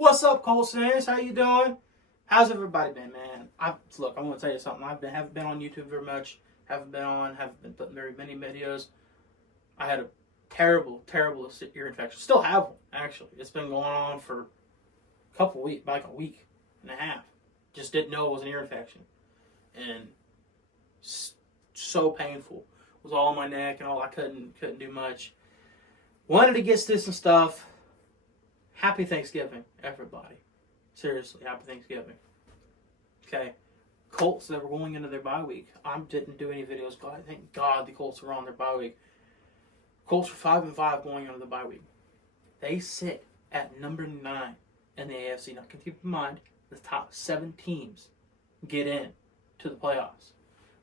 What's up, Colts fans? How you doing? How's everybody been, man? Look, I'm gonna tell you something. Haven't been on YouTube very much. Haven't been putting very many videos. I had a terrible ear infection. Still have one, actually. It's been going on for a couple weeks, like a week and a half. Just didn't know it was an ear infection, and so painful. It was all on my neck and all. I couldn't do much. Wanted to get this and stuff. Happy Thanksgiving, everybody. Seriously, happy Thanksgiving. Okay. Colts that were going into their bye week. I didn't do any videos. Thank God the Colts were on their bye week. Colts were 5-5 going into the bye week. They sit at number 9 in the AFC. Now, keep in mind, the top 7 teams get in to the playoffs.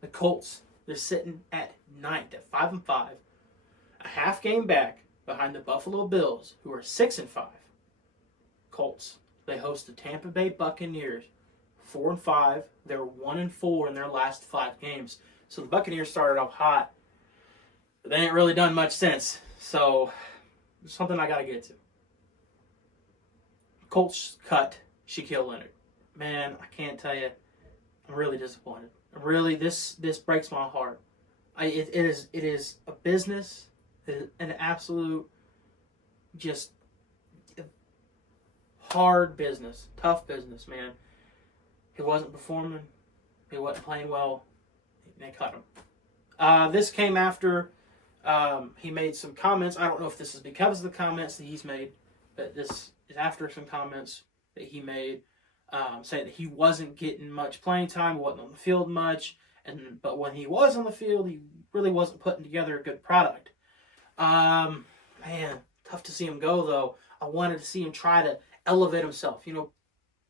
The Colts, they're sitting at 9th at 5-5, a half game back behind the Buffalo Bills, who are 6-5. Colts, they host the Tampa Bay Buccaneers, 4-5. They're 1-4 in their last 5 games. So the Buccaneers started off hot, but they ain't really done much since. So it's something I got to get to. Colts cut Shaquille Leonard. Man, I can't tell you, I'm really disappointed. This breaks my heart. It is a business, an absolute just hard business, tough business, man. He wasn't performing. He wasn't playing well. They cut him. This came after he made some comments. I don't know if this is because of the comments that he's made, but this is after some comments that he made saying that he wasn't getting much playing time, wasn't on the field much, but when he was on the field, he really wasn't putting together a good product. Man, tough to see him go, though. I wanted to see him try to elevate himself,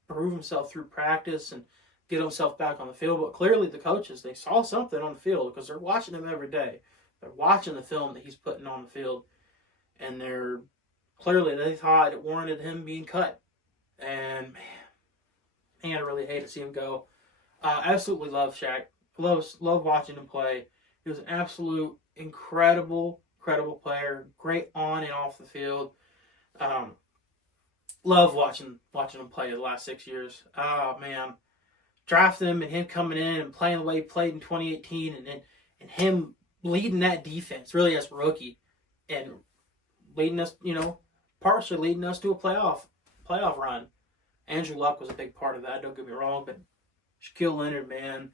prove himself through practice and get himself back on the field. But clearly the coaches, they saw something on the field because they're watching him every day. They're watching the film that he's putting on the field, and they thought it warranted him being cut. And man, I really hate to see him go. Absolutely love Shaq. Love watching him play. He was an absolute incredible player. Great on and off the field. Love watching him play the last 6 years. Oh, man. Drafting him and him coming in and playing the way he played in 2018 and him leading that defense, really as a rookie, and leading us, partially leading us to a playoff run. Andrew Luck was a big part of that, don't get me wrong, but Shaquille Leonard, man,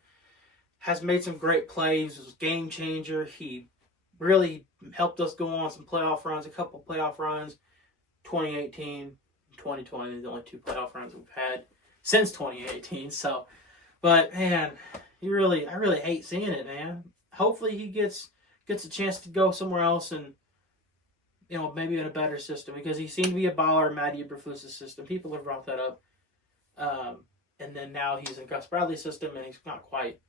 has made some great plays. He was a game changer. He really helped us go on some playoff runs, a couple playoff runs. 2018, 2020, the only 2 playoff runs we've had since 2018. So, but man, I really hate seeing it, man. Hopefully he gets a chance to go somewhere else and maybe in a better system, because he seemed to be a baller in Matty Eberflus's system. People have brought that up, and then now he's in Gus Bradley's system and he's not quite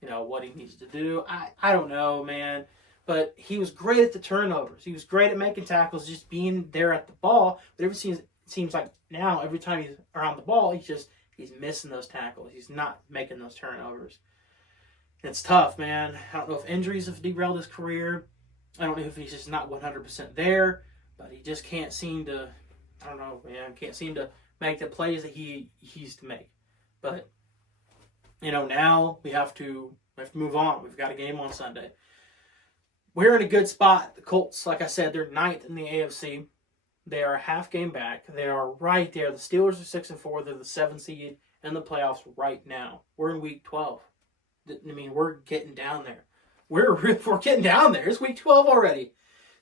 what he needs to do. I don't know, man. But he was great at the turnovers. He was great at making tackles, just being there at the ball. But it seems like now, every time he's around the ball, he's missing those tackles. He's not making those turnovers. It's tough, man. I don't know if injuries have derailed his career. I don't know if he's just not 100% there. But he just can't seem to, I don't know, man, can't seem to make the plays that he used to make. But, now we have to move on. We've got a game on Sunday. We're in a good spot. The Colts, like I said, they're 9th in the AFC. They are a half game back. They are right there. The Steelers are 6-4. They're the 7th seed in the playoffs right now. We're in week 12. I mean, we're getting down there. We're getting down there. It's week 12 already.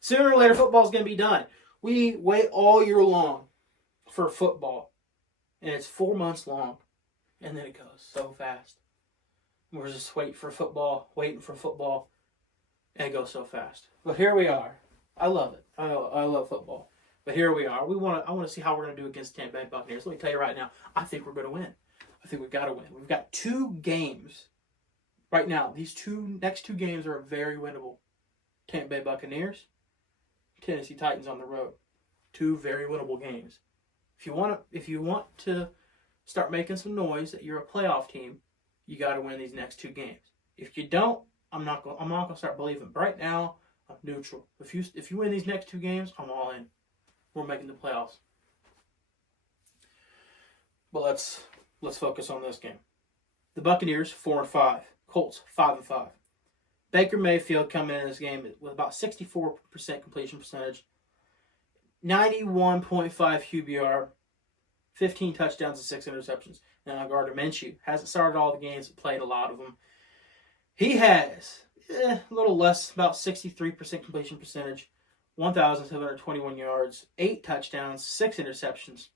Sooner or later, football's going to be done. We wait all year long for football, and it's 4 months long, and then it goes so fast. We're just waiting for football, and it goes so fast. But here we are. I love it. I love football. But here we are. I want to see how we're going to do against the Tampa Bay Buccaneers. Let me tell you right now, I think we're going to win. I think we've got to win. We've got 2 games right now. These next two games are very winnable. Tampa Bay Buccaneers, Tennessee Titans on the road. 2 very winnable games. If you want to start making some noise that you're a playoff team, you got to win these next 2 games. If you don't, I'm not gonna start believing. Right now, I'm neutral. If you win these next 2 games, I'm all in. We're making the playoffs. But let's focus on this game. The Buccaneers 4-5, Colts 5-5. Baker Mayfield coming in this game with about 64% completion percentage, 91.5 QBR, 15 touchdowns and 6 interceptions. Now Gardner Minshew hasn't started all the games, but played a lot of them. He has a little less, about 63% completion percentage, 1,721 yards, 8 touchdowns, 6 interceptions.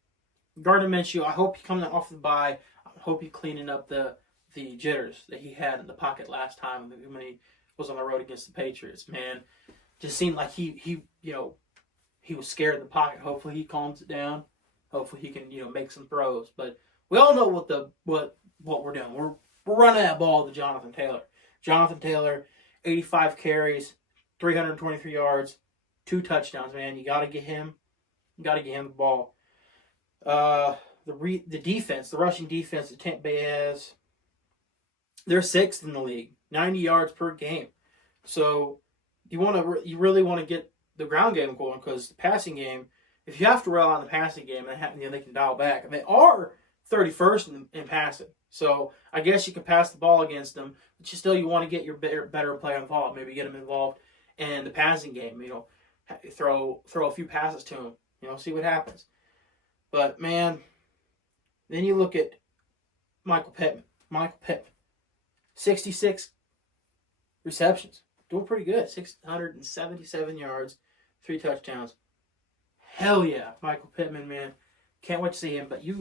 Gardner Minshew, I hope he coming off the bye. I hope he's cleaning up the jitters that he had in the pocket last time when he was on the road against the Patriots. Man, just seemed like he was scared in the pocket. Hopefully he calms it down. Hopefully he can make some throws. But we all know what we're doing. We're running that ball to Jonathan Taylor. Jonathan Taylor, 85 carries, 323 yards, 2 touchdowns. Man, you got to get him. You got to get him the ball. The defense, the rushing defense that Tampa Bay has, they're 6th in the league, 90 yards per game. So you really want to get the ground game going, because the passing game, if you have to rely on the passing game, and they can dial back. And they are 31st in passing. So I guess you can pass the ball against them, but you want to get your better player involved. Maybe get them involved in the passing game. Throw a few passes to him. See what happens. But man, then you look at Michael Pittman. 66 receptions. Doing pretty good. 677 yards, 3 touchdowns. Hell yeah, Michael Pittman, man. Can't wait to see him. But he's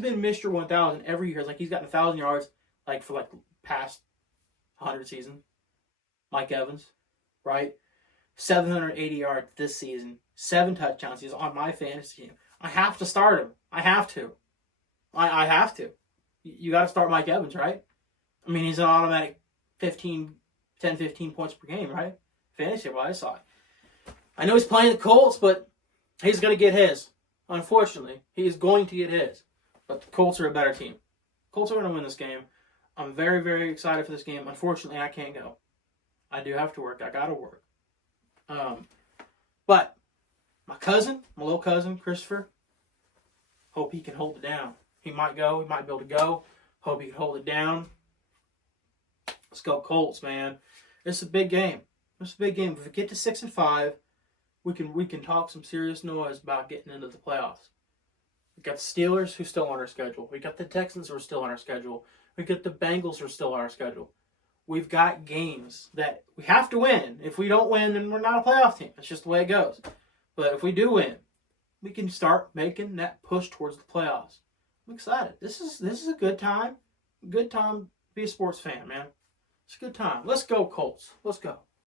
been Mr. 1,000 every year. He's gotten 1,000 yards, for past 100 seasons. Mike Evans, right? 780 yards this season. 7 touchdowns. He's on my fantasy team. I have to start him. I have to. I have to. You got to start Mike Evans, right? I mean, he's an automatic 10, 15 points per game, right? Fantasy-wise, I know he's playing the Colts, but he's going to get his. Unfortunately, he is going to get his. But the Colts are a better team. Colts are going to win this game. I'm very, very excited for this game. Unfortunately, I can't go. I do have to work. I got to work. But my little cousin, Christopher, hope he can hold it down. He might go. He might be able to go. Hope he can hold it down. Let's go Colts, man. It's a big game. It's a big game. If we get to 6-5, we can talk some serious noise about getting into the playoffs. We got the Steelers, who's still on our schedule. We got the Texans, who are still on our schedule. We got the Bengals, who are still on our schedule. We've got games that we have to win. If we don't win, then we're not a playoff team. That's just the way it goes. But if we do win, we can start making that push towards the playoffs. I'm excited. This is a good time. Good time to be a sports fan, man. It's a good time. Let's go, Colts. Let's go.